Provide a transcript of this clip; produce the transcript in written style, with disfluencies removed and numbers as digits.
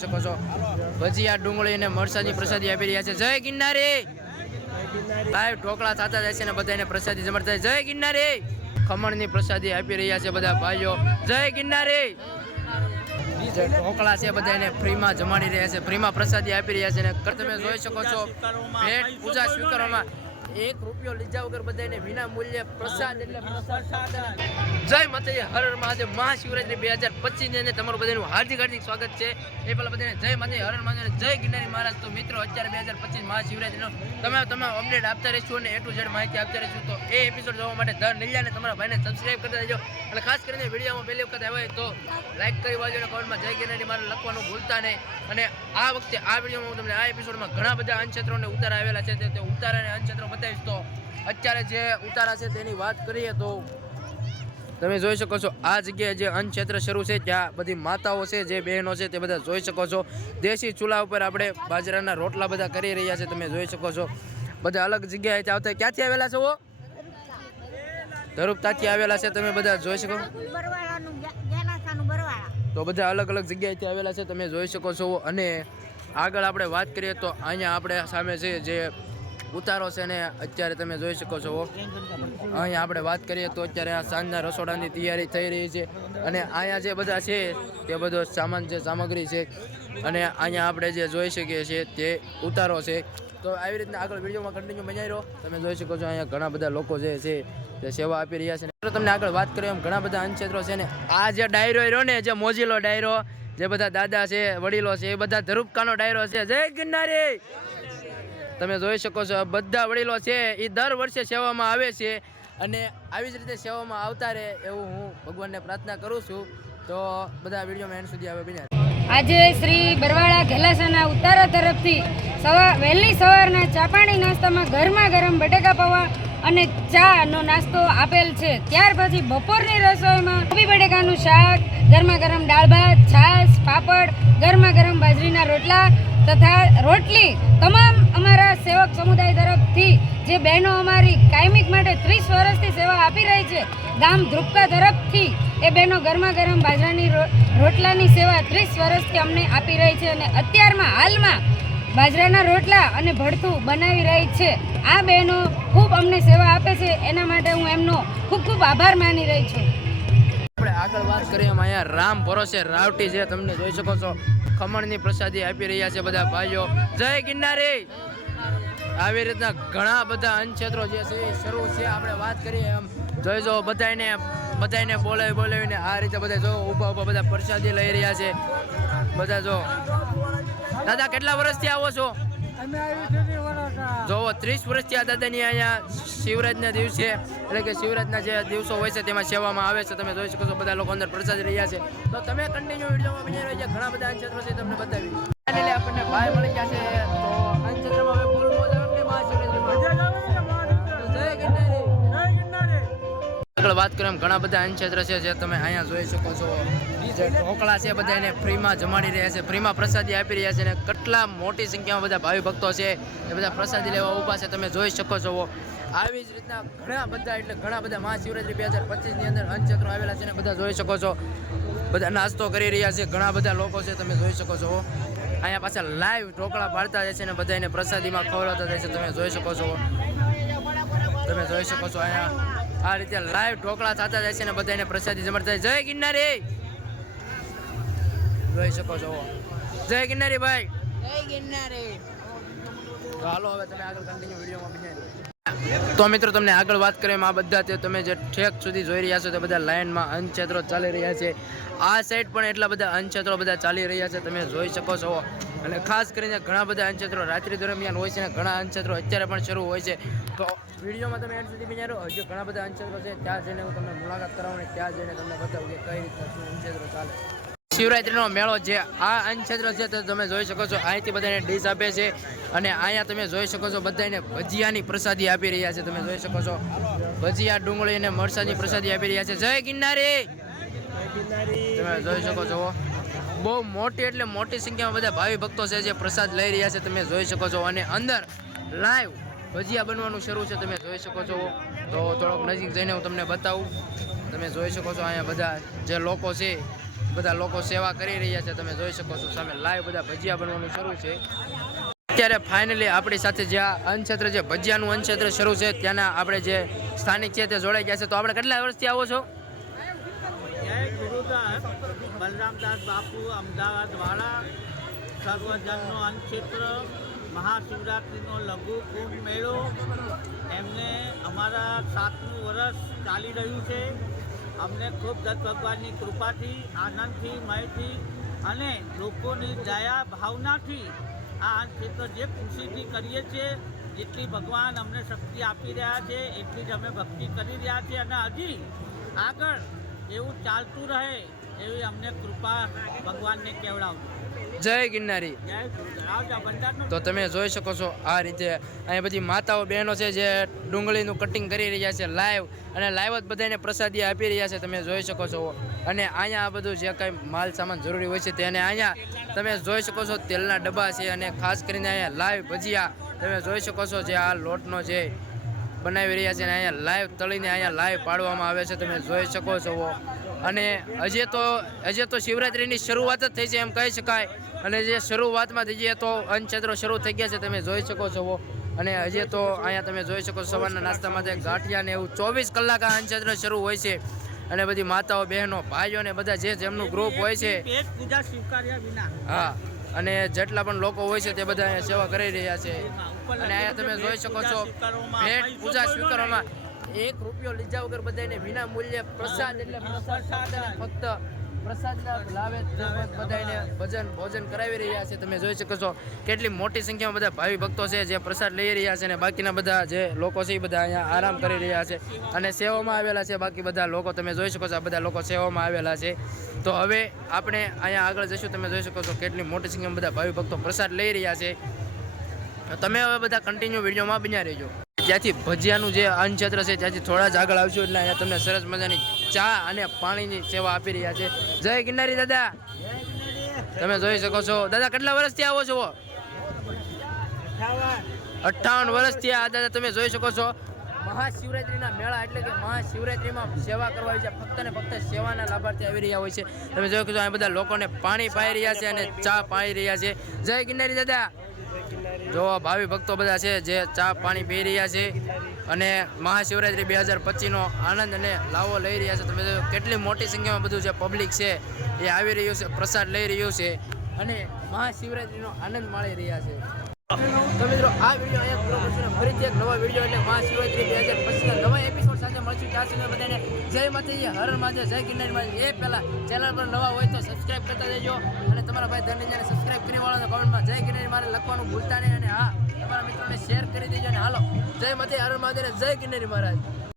શકો છો ભજીયા ડુંગળી અને મરસાની પ્રસાદી આપી રહ્યા છે. જય ગિરનારી. લાઈવ ઢોકળા થતા જાય છે ને બધાને પ્રસાદી જમાડતા જય ગિરનારી. ખમણની પ્રસાદી આપી રહ્યા છે બધા ભાઈઓ. જય ગિરનારી. જે ઢોકળા છે બધાને ફ્રીમાં જમાડી રહ્યા છે, ફ્રીમાં પ્રસાદી આપી રહ્યા છે ને તમે જોઈ શકો છો ભેટ પૂજા સ્વીકારવામાં ₹1 લીધા વગર બધાને વિના મૂલ્યે પ્રસાદ એટલે પ્રસાદ. જય માતાજી, હર હર મહાદેવ. મહાશિવરાત્રી 2025 ની અંદર તમારું બધાનું હાર્દિક હાર્દિક સ્વાગત છે. એ પહેલા બધાને જય માતાજી, હર હર મહાદેવ, જય ગિરનારી મહારાજ. તો મિત્રો અત્યારે 2025 મહાશિવરાત્રીનો તમે અપડેટ આપતા રહીશું અને A to Z માહિતી આપતા રહીશું. તો એ એપિસોડ જોવા માટે દર નિલ્યાને તમારા ભાઈને સબસ્ક્રાઇબ કરતા રહેજો અને ખાસ કરીને વિડીયોમાં પહેલી વખત આવ્યા હોય તો લાઈક કરી વાળજો અને કમેન્ટમાં જય ગિરનારી મહારાજ લખવાનું ભૂલતા નહીં. અને આ વખતે આ વિડીયોમાં હું તમને આ એપિસોડમાં ઘણા બધા અનક્ષેત્રોને ઉતારા આવેલા છે તે ઉતારા અને અનક્ષેત્રો બતાવીશ. તો અત્યારે જે ઉતારા છે તેની વાત કરીએ તો તમે જોઈ શકો છો આ જગ્યાએ જે અન્નક્ષેત્ર શરૂ છે ત્યાં બધી માતાઓ છે, જે બહેનો છે તે બધા જોઈ શકો છો. દેશી ચૂલા ઉપર આપણે બાજરાના રોટલા બધા કરી રહ્યા છે, તમે જોઈ શકો છો. બધા અલગ જગ્યાએથી આવતા. ક્યાંથી આવેલા છો? ધરુપતાથી આવેલા છે, તમે બધા જોઈ શકો. તો બધા અલગ અલગ જગ્યાએથી આવેલા છે, તમે જોઈ શકો છો. અને આગળ આપણે વાત કરીએ તો અહીંયા આપણે સામે છે જે ઉતારો છે ને અત્યારે તમે જોઈ શકો છો. અહીંયા આપણે વાત કરીએ તો અત્યારે આ સાંજના રસોડાની તૈયારી થઈ રહી છે અને અહીંયા જે બધા છે તે બધો સામાન છે, સામગ્રી છે અને અહીંયા આપણે જે જોઈ શકીએ છીએ તે ઉતારો છે. તો આવી રીતના આગળ વિડીયોમાં કન્ટિન્યુ બનાવી રહ્યો. તમે જોઈ શકો છો અહીંયા ઘણા બધા લોકો જે છે તે સેવા આપી રહ્યા છે. તમને આગળ વાત કરીએ એમ ઘણા બધા અનક્ષેત્રો છે ને આ જે ડાયરો રહ્યો ને, જે મોજીલો ડાયરો, જે બધા દાદા છે, વડીલો છે, એ બધા ધરુપકાનો ડાયરો છે. જય ગિરનારી. તમે જોઈ શકો છો બધા વડીલો છે એ દર વર્ષે સેવામાં આવે છે અને આવી જ રીતે સેવામાં આવતા રહે એવું હું ભગવાનને પ્રાર્થના કરું છું. તો બધા વિડીયોમાં એન્ડ સુધી આવે બન્યા. આજે શ્રી બરવાળા ઘેલાસાના ઉતારા તરફથી વહેલી સવારના ચાપાણી નાસ્તામાં ગરમા ગરમ બટેકા પૌવા અને ચાનો નાસ્તો આપેલ છે. ત્યાર પછી બપોરની રસોઈમાં કોબી બટેકાનું શાક, ગરમા ગરમ દાળ ભાત, છાશ, પાપડ, ગરમા ગરમ બાજરીના રોટલા તથા રોટલી. તમામ અમારા સેવક સમુદાય તરફથી જે બહેનો અમારી કાયમિક માટે 30 વર્ષથી સેવા આપી રહી છે, ગામ ધ્રુપકા તરફથી એ બહેનો ગરમા ગરમ બાજરાની રોટલાની સેવા 30 વર્ષથી અમને આપી રહી છે અને અત્યારમાં હાલમાં બાજરાના રોટલા અને ભડથું બનાવી રહી છે. આ બહેનો ખૂબ અમને સેવા આપે છે, એના માટે હું એમનો ખૂબ ખૂબ આભાર માની રહી છું. આપણે આગળ વાત કરીએ એમ અહીંયા રામ ભરોસે રાવટી છે, તમને જોઈ શકો છો ખમણની પ્રસાદી આપી રહ્યા છે બધા ભાઈઓ. જય ગિરનારી. આવી રીતના ઘણા બધા અનક્ષેત્રો જે છે એ શરૂ છે. આપણે વાત કરીએ એમ જોઈજો બધાને બોલાવીને આ રીતે બધા જો ઊભા બધા પ્રસાદી લઈ રહ્યા છે બધા. જો દાદા કેટલા વર્ષથી આવો છો? જો 30 વર્ષથી આ દાદાની અહીંયા શિવરાજના દિવસે એટલે કે શિવરાજના જે દિવસો હોય છે તેમાં સેવામાં આવે છે. તમે જોઈ શકો છો બધા લોકો અંદર પ્રસાદ રહ્યા છે. તો તમે કન્ટિન્યુ વિડીયોમાં બની રહ્યા છે. ઘણા બધા અનક્ષેત્રો છે તમને બતાવી. એટલે આપણને ભાઈ મળી ગયા છે. તો અનક્ષેત્રમાં હવે બોલવું આગળ વાત કરીએ એમ ઘણા બધા અનક્ષેત્ર છે જે તમે અહીંયા જોઈ શકો છો. જે ઢોકળા છે બધાને ફ્રીમાં જમાડી રહ્યા છે, ફ્રીમાં પ્રસાદી આપી રહ્યા છે અને કેટલા મોટી સંખ્યામાં બધા ભાવિ ભક્તો છે એ બધા પ્રસાદી લેવા ઊભા છે, તમે જોઈ શકો છો. આવી જ રીતના ઘણા બધા મહાશિવરાત્રી 2025 ની અંદર અનક્ષેત્રો આવેલા છે ને બધા જોઈ શકો છો. બધા નાસ્તો કરી રહ્યા છે, ઘણા બધા લોકો છે, તમે જોઈ શકો છો. અહીંયા પાછા લાઈવ ઢોકળા પાડતા જાય છે ને બધાને પ્રસાદીમાં ખવડાવતા જાય છે, તમે જોઈ શકો છો. તમે જોઈ શકો છો અહીંયા આ રીતે લાઈવ ઢોકળા થતા જાય છે ને બધાને પ્રસાદી જમાડતા. જય ગિરનારી. જોઈ શકો છો. જય ગિરનારી ભાઈ. જય ગિરનારી. હાલો હવે તમે આગળ કન્ટિન્યુ વિડીયોમાં બન્યા. તો મિત્રો તમને આગળ વાત કરીએ આ બધા તે તમે જે ઠેક સુધી જોઈ રહ્યા છો તે બધા લાઈનમાં અનક્ષેત્રો ચાલી રહ્યા છે. આ સાઈડ પણ એટલા બધા અનક્ષેત્રો બધા ચાલી રહ્યા છે, તમે જોઈ શકો છો. અને ખાસ કરીને ઘણા બધા અનક્ષેત્રો રાત્રિ દરમિયાન હોય છે અને ઘણા અનક્ષેત્રો અત્યારે પણ શરૂ હોય છે. તો વિડીયોમાં તમે એન્ડ સુધી બન્યા રહો. હજુ ઘણા બધા અનક્ષેત્રો છે, ત્યાં જઈને હું તમને મુલાકાત કરાવું અને ત્યાં જઈને તમને બતાવું કે કઈ રીતના શું અનક્ષેત્રો ચાલે. શિવરાત્રીનો મેળો જે આ અનક્ષેત્ર છે તો તમે જોઈ શકો છો. અહીંથી બધાને ડીશ આપે છે અને અહીંયા તમે જોઈ શકો છો બધાને ભજીયાની પ્રસાદી આપી રહ્યા છે, તમે જોઈ શકો છો. ભજીયા ડુંગળી અને મરસાની પ્રસાદી આપી રહ્યા છે. જય ગિરનારી. તમે જોઈ શકો છો બહુ મોટી એટલે મોટી સંખ્યામાં બધા ભાવિ ભક્તો છે જે પ્રસાદ લઈ રહ્યા છે, તમે જોઈ શકો છો. અને અંદર લાઈવ ભજીયા બનવાનું શરૂ છે, તમે જોઈ શકો છો. તો થોડોક નજીક જઈને હું તમને બતાવું. તમે જોઈ શકો છો અહીંયા બધા જે લોકો છે બધા લોકો સેવા કરી રહ્યા છે. તમે જોઈ શકો છો સામે લાઈવ બધા ભજીયા બનવાનું શરૂ છે. અત્યારે ફાઇનલી આપણી સાથે જ્યાં અન્નક્ષેત્ર જે ભજીયાનું અન્નક્ષેત્ર શરૂ છે ત્યાંના આપણે જે સ્થાનિક છે તે જોડાઈ ગયા છે. તો આપણે કેટલા વર્ષથી આવો છો? જય ગુરુદાસ બલરામદાસ બાપુ અમદાવાદ વાળા સર્વજનનો અન્નક્ષેત્ર મહાશિવરાત્રિનો લઘુ કુંભ મેળો એમને અમારા 7મું વર્ષ ચાલી રહ્યું છે. અમને ખૂબ દત્ત ભગવાનની કૃપાથી આનંદથી મયથી અને લોકોની દયા ભાવનાથી આ અન્નક્ષેત્ર જે ખુશીથી કરીએ છીએ જેટલી ભગવાન અમને શક્તિ આપી રહ્યા છે એટલી જ અમે ભક્તિ કરી રહ્યા છીએ અને હજી આગળ એવું ચાલતું રહે એવી અમને કૃપા ભગવાનને કેવડાવજો. જય ગિરનારી. જય ગુરુદાસ. તો તમે જોઈ શકો છો આ રીતે અહીંયા બધી માતાઓ બહેનો છે જે ડુંગળીનું કટિંગ કરી રહ્યા છે લાઈવ, અને લાઈવ જ બધાને પ્રસાદી આપી રહ્યા છે. તમે જોઈ શકો છો. અને અહીંયા આ બધું જે કંઈ માલ સામાન જરૂરી હોય છે તેને અહીંયા તમે જોઈ શકો છો તેલના ડબ્બા છે, અને ખાસ કરીને અહીંયા લાઈવ ભજીયા તમે જોઈ શકો છો જે આ લોટનો જે બનાવી રહ્યા છે અને અહીંયા લાઈવ તળીને અહીંયા લાઈવ પાડવામાં આવે છે. તમે જોઈ શકો છો. અને હજી તો શિવરાત્રિની શરૂઆત જ થઈ છે એમ કહી શકાય, અને જે શરૂઆતમાં થઈ તો અન્નક્ષેત્રો શરૂ થઈ ગયા છે. તમે જોઈ શકો છો. અને હજી તો અહીંયા તમે જોઈ શકો સવારના નાસ્તા માટે ગાંઠિયા ને એવું 24 કલાક આ અન્નક્ષેત્ર શરૂ હોય છે. અને બધી માતાઓ બહેનો ભાઈઓ ને બધા જે જેમનું ગ્રુપ હોય છે, પેટ પૂજા સ્વીકાર્યા વિના હા, અને જેટલા પણ લોકો હોય છે તે બધા અહીંયા સેવા કરી રહ્યા છે. અને અહીંયા તમે જોઈ શકો છો ભેટ પૂજા સ્વીકારવામાં 1 રૂપિયો લીધા વગર બધાને વિના મૂલ્યે પ્રસાદ એટલે પ્રસાદ ફક્ત પ્રસાદના લાવે બધાને ભોજન કરાવી રહ્યા છે. તમે જોઈ શકો છો કેટલી મોટી સંખ્યામાં બધા ભાવિ ભક્તો છે જે પ્રસાદ લઈ રહ્યા છે, અને બાકીના બધા જે લોકો છે એ બધા અહીંયા આરામ કરી રહ્યા છે અને સેવામાં આવેલા છે. બાકી બધા લોકો તમે જોઈ શકો છો આ બધા લોકો સેવામાં આવેલા છે. તો હવે આપણે અહીંયા આગળ જઈશું. તમે જોઈ શકો છો કેટલી મોટી સંખ્યામાં બધા ભાવિ ભક્તો પ્રસાદ લઈ રહ્યા છે. તમે હવે બધા કન્ટિન્યુ વિડીયોમાં બન્યા રહેજો. જ્યાંથી ભજીયાનું જે અન્નક્ષેત્ર છે ત્યાંથી થોડા જ આગળ આવશું એટલે અહીંયા તમને સરસ મજાની ચા અને પાણીની સેવા આપી રહ્યા છે. જય ગિરનારી દાદા. તમે જોઈ શકો છો. દાદા કેટલા વર્ષથી આવો છો? 58 વર્ષથી આ દાદા. તમે જોઈ શકો છો મહાશિવરાત્રિના મેળા એટલે કે મહાશિવરાત્રિમાં સેવા કરવા છે. ફક્ત ને ફક્ત સેવાના લાભાર્થી આવી રહ્યા હોય છે. તમે જોઈ શકો છો આ બધા લોકોને પાણી પાઈ રહ્યા છે અને ચા પાઈ રહ્યા છે. જય ગિરનારી દાદા. જો ભાવિ ભક્તો બધા છે જે ચા પાણી પી રહ્યા છે અને મહાશિવરાત્રિ 2025નો આનંદ અને લાવો લઈ રહ્યા છે. તમે કેટલી મોટી સંખ્યામાં બધું જે પબ્લિક છે એ આવી રહ્યું છે, પ્રસાદ લઈ રહ્યું છે અને મહાશિવરાત્રિનો આનંદ માણી રહ્યા છે. તો મિત્રો આ વિડીયો અહીંયા પૂરો કરશું. ફરીથી એક નવા વિડીયો એટલે મહાશિવરાત્રિ 2025ના નવા એપિસોડ સાથે મળશું. ત્યાં સુધી બધાને જય માતાજી, હર હર મહાદેવ, જય ગિરનારી મહાદેવ. એ પહેલાં ચેનલ પર નવા હોય તો સબસ્ક્રાઈબ કરતા દેજો, અને તમારા ભાઈ ધનંજયને સબસ્ક્રાઈબ કરી વાળાને કોમેન્ટમાં જય ગિરનારી મારે લખવાનું ભૂલતા નહીં, અને હા તમારા મિત્રોને શેર કરી દેજો. અને હાલો જય માતાજી, હર હર મહાદેવ, જય ગિરનારી મહારાજ.